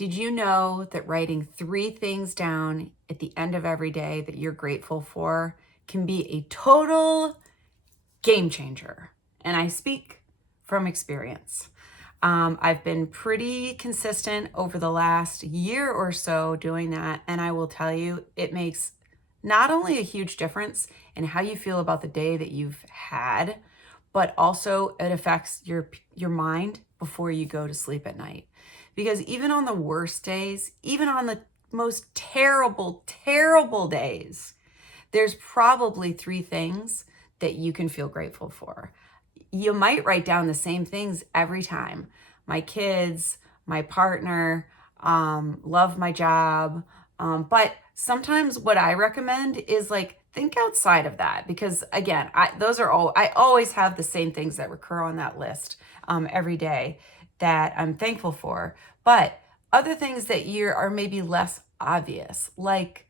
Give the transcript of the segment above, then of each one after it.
Did you know that writing 3 things down at the end of every day that you're grateful for can be a total game changer? And I speak from experience. I've been pretty consistent over the last year or so doing that. And I will tell you, it makes not only a huge difference in how you feel about the day that you've had, but also it affects your mind before you go to sleep at night. Because even on the worst days, even on the most terrible, terrible days, there's probably 3 things that you can feel grateful for. You might write down the same things every time. My kids, my partner, love my job. But sometimes what I recommend is like, think outside of that, because again, I always have the same things that recur on that list every day that I'm thankful for. But other things that are maybe less obvious, like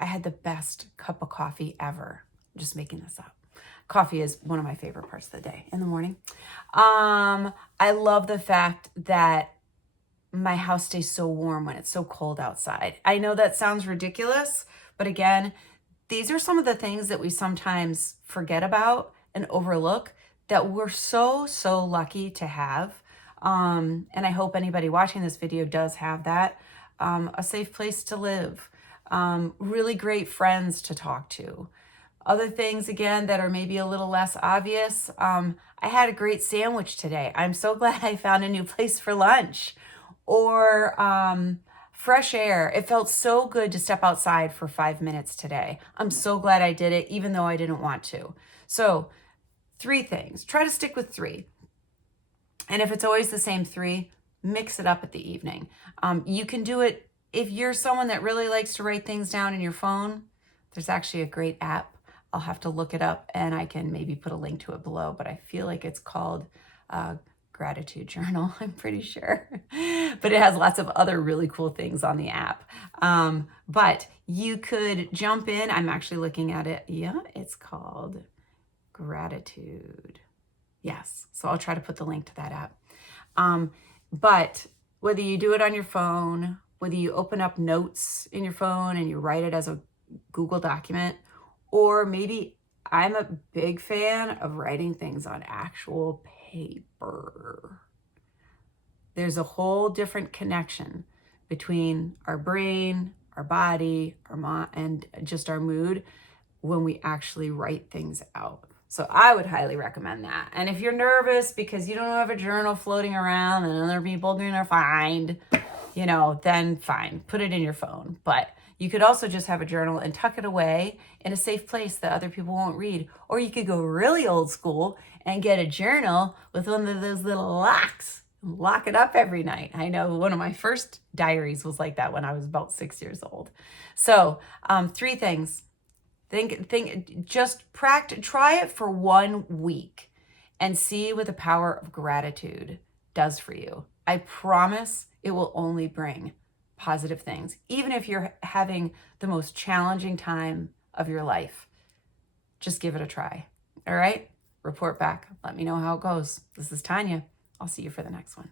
I had the best cup of coffee ever. I'm just making this up. Coffee is one of my favorite parts of the day in the morning. I love the fact that my house stays so warm when it's so cold outside. I know that sounds ridiculous, but again, these are some of the things that we sometimes forget about and overlook that we're so, so lucky to have. And I hope anybody watching this video does have that. A safe place to live, really great friends to talk to. Other things, again, that are maybe a little less obvious. I had a great sandwich today. I'm so glad I found a new place for lunch. Or fresh air. It felt so good to step outside for 5 minutes today. I'm so glad I did it, even though I didn't want to. So 3 things. Try to stick with 3. And if it's always the same 3, mix it up at the evening. You can do it if you're someone that really likes to write things down in your phone. There's actually a great app. I'll have to look it up and I can maybe put a link to it below, but I feel like it's called Gratitude Journal, I'm pretty sure. But it has lots of other really cool things on the app. But you could jump in. I'm actually looking at it. Yeah, it's called Gratitude. Yes, so I'll try to put the link to that app. But whether you do it on your phone, whether you open up notes in your phone and you write it as a Google document, or maybe I'm a big fan of writing things on actual paper. There's a whole different connection between our brain, our body, our mind, and just our mood when we actually write things out. So I would highly recommend that. And if you're nervous because you don't have a journal floating around and other people are gonna find, then fine, put it in your phone. But you could also just have a journal and tuck it away in a safe place that other people won't read. Or you could go really old school and get a journal with one of those little locks. Lock it up every night. I know one of my first diaries was like that when I was about 6 years old. So 3 things. Just practice, try it for 1 week and see what the power of gratitude does for you. I promise it will only bring positive things, even if you're having the most challenging time of your life. Just give it a try. All right? Report back. Let me know how it goes. This is Tanya. I'll see you for the next one.